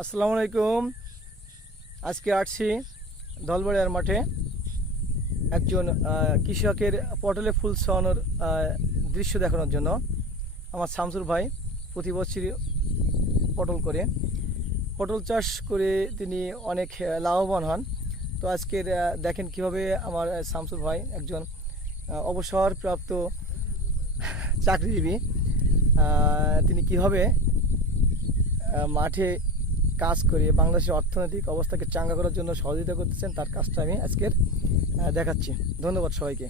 আসসালামু আলাইকুম। আজকে আসছি ধলবাড়িয়ার মাঠে একজন কৃষকের পটলে ফুল ছড়ানোর দৃশ্য দেখানোর জন্য। আমার শামসুর ভাই প্রতি বছরই পটল চাষ করে তিনি অনেক লাভবান হন। তো আজকের দেখেন কিভাবে আমার শামসুর ভাই একজন অবসরপ্রাপ্ত চাকরিজীবী, তিনি কিভাবে মাঠে কাজ করে বাংলাদেশের অর্থনৈতিক অবস্থাকে চাঙ্গা করার জন্য সহযোগিতা করতেছেন, তার কাজটা আমি আজকের দেখাচ্ছি। ধন্যবাদ সবাইকে।